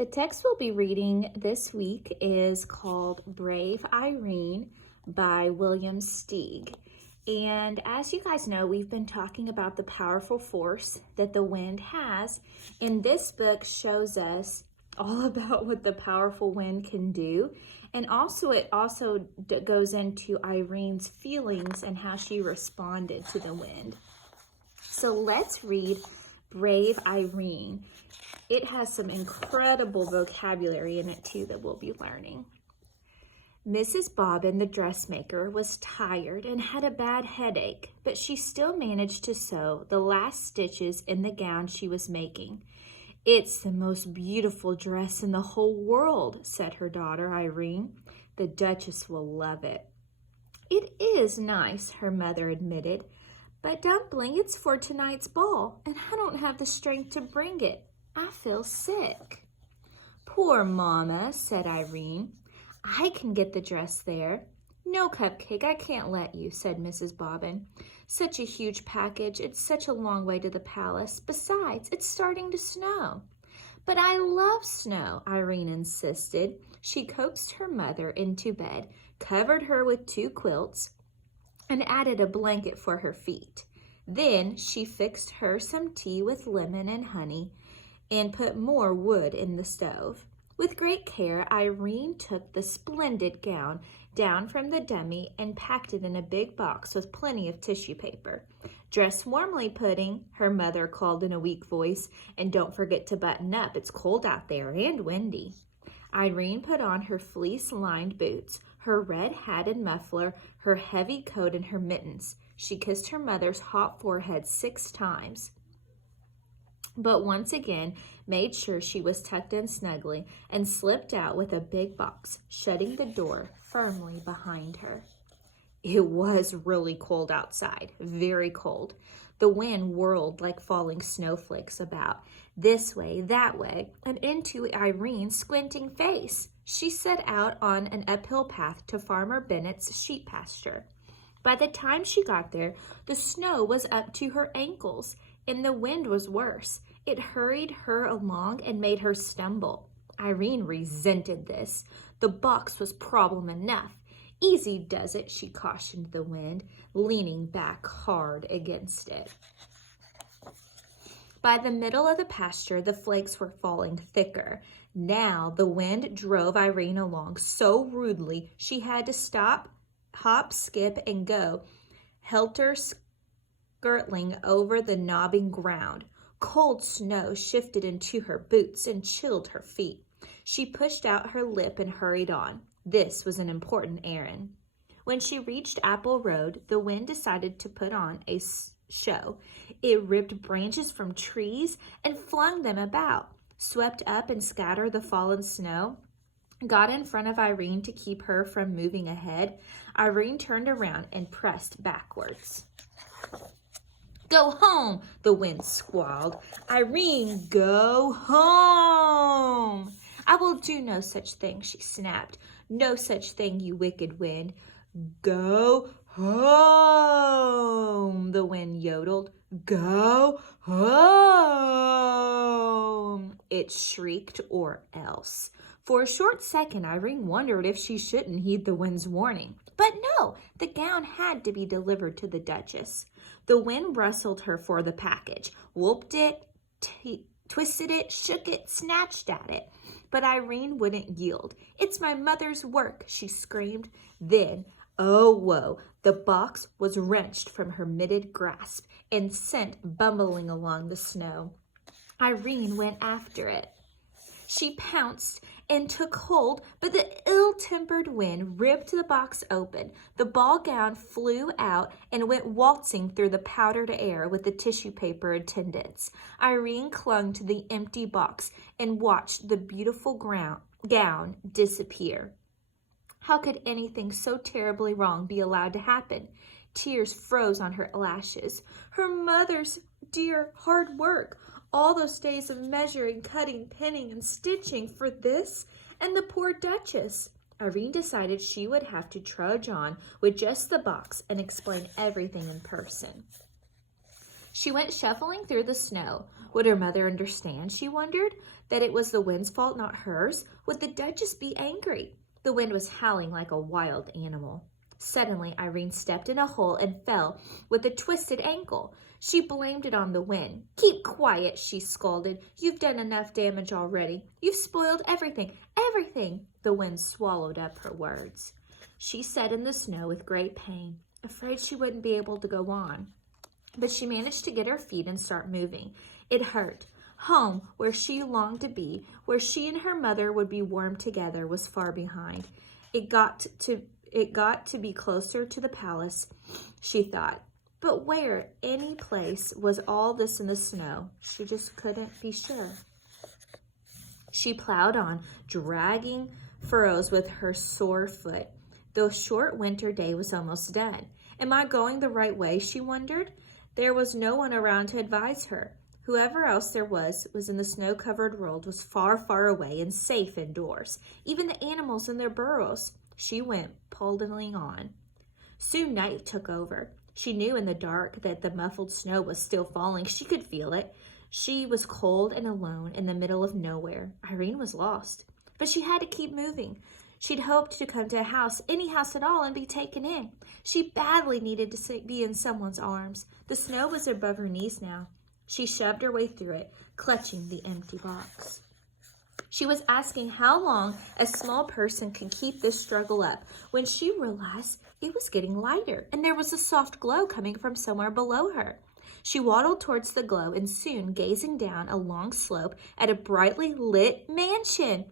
The text we'll be reading this week is called Brave Irene by William Steig. And as you guys know, we've been talking about the powerful force that the wind has. And this book shows us all about what the powerful wind can do. And also it also goes into Irene's feelings and how she responded to the wind. So let's read Brave Irene. It has some incredible vocabulary in it too that we'll be learning. Mrs. Bobbin, the dressmaker, was tired and had a bad headache, but she still managed to sew the last stitches in the gown she was making. "It's the most beautiful dress in the whole world," said her daughter Irene. "The Duchess will love it." "It is nice," her mother admitted, "but Dumpling, it's for tonight's ball, and I don't have the strength to bring it. I feel sick." "Poor Mama," said Irene. "I can get the dress there." "No, Cupcake, I can't let you," said Mrs. Bobbin. "Such a huge package. It's such a long way to the palace. Besides, it's starting to snow." "But I love snow," Irene insisted. She coaxed her mother into bed, covered her with 2 quilts, and added a blanket for her feet. Then she fixed her some tea with lemon and honey and put more wood in the stove. With great care, Irene took the splendid gown down from the dummy and packed it in a big box with plenty of tissue paper. "Dress warmly, Pudding," her mother called in a weak voice, "and don't forget to button up. It's cold out there and windy." Irene put on her fleece-lined boots, her red hat and muffler, her heavy coat, and her mittens. She kissed her mother's hot forehead 6 times. But once again made sure she was tucked in snugly and slipped out with a big box, shutting the door firmly behind her. It was really cold outside, very cold. The wind whirled like falling snowflakes about, this way, that way, and into Irene's squinting face. She set out on an uphill path to Farmer Bennett's sheep pasture. By the time she got there, the snow was up to her ankles, and the wind was worse. It hurried her along and made her stumble. Irene resented this. The box was problem enough. "Easy does it," she cautioned the wind, leaning back hard against it. By the middle of the pasture, the flakes were falling thicker. Now the wind drove Irene along so rudely she had to stop, hop, skip, and go, helter-skeltering over the knobbing ground. Cold snow shifted into her boots and chilled her feet. She pushed out her lip and hurried on. This was an important errand. When she reached Apple Road, the wind decided to put on a show. It ripped branches from trees and flung them about, swept up and scattered the fallen snow, got in front of Irene to keep her from moving ahead. Irene turned around and pressed backwards. "Go home," the wind squalled. "Irene, go home." "I will do no such thing," she snapped. "No such thing, you wicked wind." "Go home," the wind yodeled. "Go home," it shrieked, or else. For a short second, Irene wondered if she shouldn't heed the wind's warning. But no, the gown had to be delivered to the Duchess. The wind rustled her for the package, whooped it, twisted it, shook it, snatched at it. But Irene wouldn't yield. "It's my mother's work," she screamed. Then, oh woe, the box was wrenched from her mitted grasp and sent bumbling along the snow. Irene went after it. She pounced and took hold, but the ill-tempered wind ripped the box open. The ball gown flew out and went waltzing through the powdered air with the tissue paper attendants. Irene clung to the empty box and watched the beautiful gown disappear. How could anything so terribly wrong be allowed to happen? Tears froze on her lashes. Her mother's dear hard work, all those days of measuring, cutting, pinning, and stitching for this, and the poor Duchess. Irene decided she would have to trudge on with just the box and explain everything in person. She went shuffling through the snow. Would her mother understand, she wondered? that it was the wind's fault, not hers? Would the Duchess be angry? The wind was howling like a wild animal. Suddenly, Irene stepped in a hole and fell with a twisted ankle. She blamed it on the wind. "Keep quiet," she scolded. "You've done enough damage already. You've spoiled everything, everything." The wind swallowed up her words. She sat in the snow with great pain, afraid she wouldn't be able to go on. But she managed to get her feet and start moving. It hurt. Home, where she longed to be, where she and her mother would be warm together, was far behind. It got to be closer to the palace, she thought. But where, any place, was all this in the snow? She just couldn't be sure. She plowed on, dragging furrows with her sore foot. The short winter day was almost done. Am I going the right way, she wondered. There was no one around to advise her. Whoever else there was in the snow-covered world was far, far away and safe indoors. Even the animals in their burrows. She went plodding on. Soon night took over. She knew in the dark that the muffled snow was still falling. She could feel it. She was cold and alone in the middle of nowhere. Irene was lost, but she had to keep moving. She'd hoped to come to a house, any house at all, and be taken in. She badly needed to be in someone's arms. The snow was above her knees now. She shoved her way through it, clutching the empty box. She was asking how long a small person could keep this struggle up when she realized it was getting lighter and there was a soft glow coming from somewhere below her. She waddled towards the glow and soon, gazing down a long slope at a brightly lit mansion.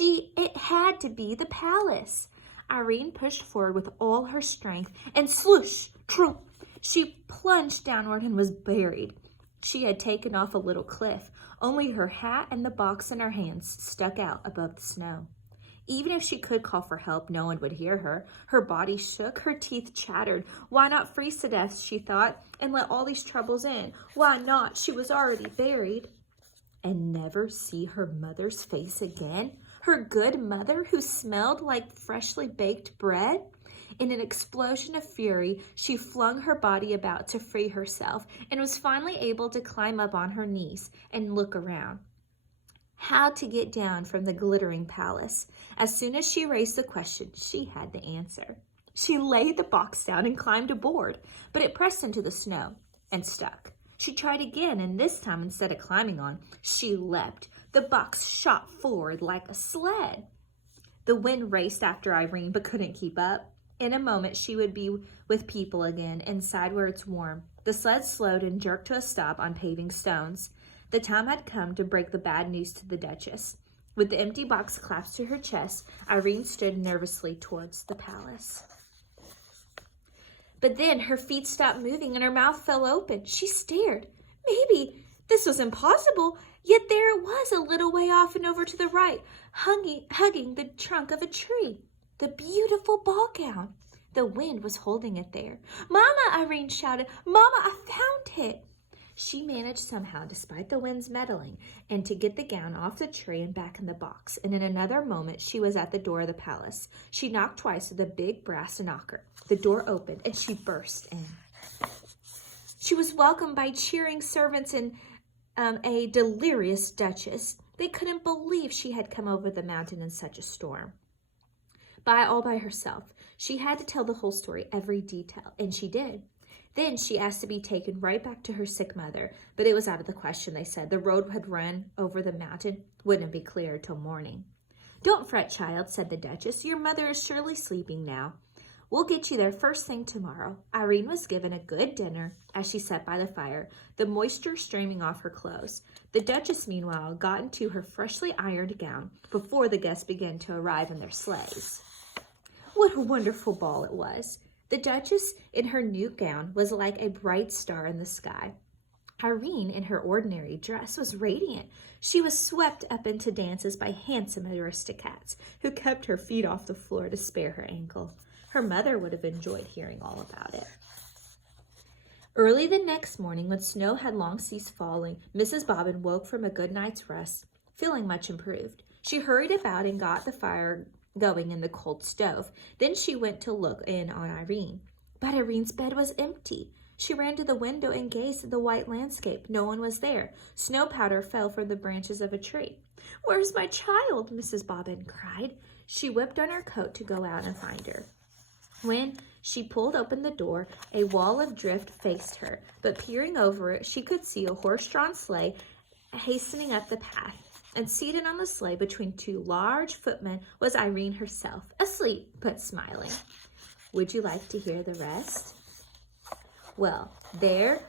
It had to be the palace. Irene pushed forward with all her strength and swoosh, trump, she plunged downward and was buried. She had taken off a little cliff. Only her hat and the box in her hands stuck out above the snow. Even if she could call for help, no one would hear her. Her body shook, her teeth chattered. Why not freeze to death, she thought, and let all these troubles in? Why not? She was already buried. And never see her mother's face again? Her good mother who smelled like freshly baked bread? In an explosion of fury, she flung her body about to free herself and was finally able to climb up on her knees and look around. How to get down from the glittering palace? As soon as she raised the question, she had the answer. She laid the box down and climbed aboard, but it pressed into the snow and stuck. She tried again, and this time, instead of climbing on, she leapt. The box shot forward like a sled. The wind raced after Irene, but couldn't keep up. In a moment, she would be with people again, inside where it's warm. The sled slowed and jerked to a stop on paving stones. The time had come to break the bad news to the Duchess. With the empty box clasped to her chest, Irene stood nervously towards the palace. But then her feet stopped moving and her mouth fell open. She stared. Maybe this was impossible, yet there it was a little way off and over to the right, hugging the trunk of a tree. The beautiful ball gown. The wind was holding it there. "Mama," Irene shouted. "Mama, I found it." She managed somehow, despite the wind's meddling, and to get the gown off the tree and back in the box. And in another moment, she was at the door of the palace. She knocked twice with a big brass knocker. The door opened, and she burst in. She was welcomed by cheering servants and a delirious Duchess. They couldn't believe she had come over the mountain in such a storm. All by herself. She had to tell the whole story, every detail, and she did. Then she asked to be taken right back to her sick mother, but it was out of the question, they said. The road had run over the mountain, wouldn't be clear till morning. "Don't fret, child," said the Duchess. "Your mother is surely sleeping now. We'll get you there first thing tomorrow." Irene was given a good dinner as she sat by the fire, the moisture streaming off her clothes. The Duchess, meanwhile, got into her freshly ironed gown before the guests began to arrive in their sleighs. What a wonderful ball it was. The Duchess in her new gown was like a bright star in the sky. Irene, in her ordinary dress, was radiant. She was swept up into dances by handsome aristocrats who kept her feet off the floor to spare her ankle. Her mother would have enjoyed hearing all about it. Early the next morning, when snow had long ceased falling, Mrs. Bobbin woke from a good night's rest, feeling much improved. She hurried about and got the fire going in the cold stove. Then she went to look in on Irene. But Irene's bed was empty. She ran to the window and gazed at the white landscape. No one was there. Snow powder fell from the branches of a tree. "Where's my child?" Mrs. Bobbin cried. She whipped on her coat to go out and find her. When she pulled open the door, a wall of drift faced her, but peering over it, she could see a horse-drawn sleigh hastening up the path. And seated on the sleigh between two large footmen was Irene herself, asleep but smiling. Would you like to hear the rest? Well, there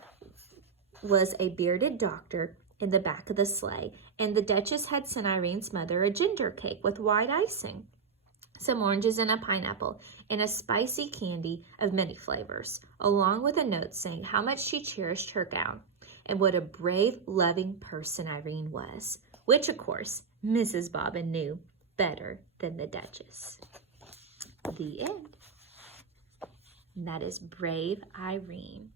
was a bearded doctor in the back of the sleigh, and the Duchess had sent Irene's mother a ginger cake with white icing, some oranges and a pineapple, and a spicy candy of many flavors, along with a note saying how much she cherished her gown and what a brave, loving person Irene was, which, of course, Mrs. Bobbin knew better than the Duchess. The end. And that is Brave Irene.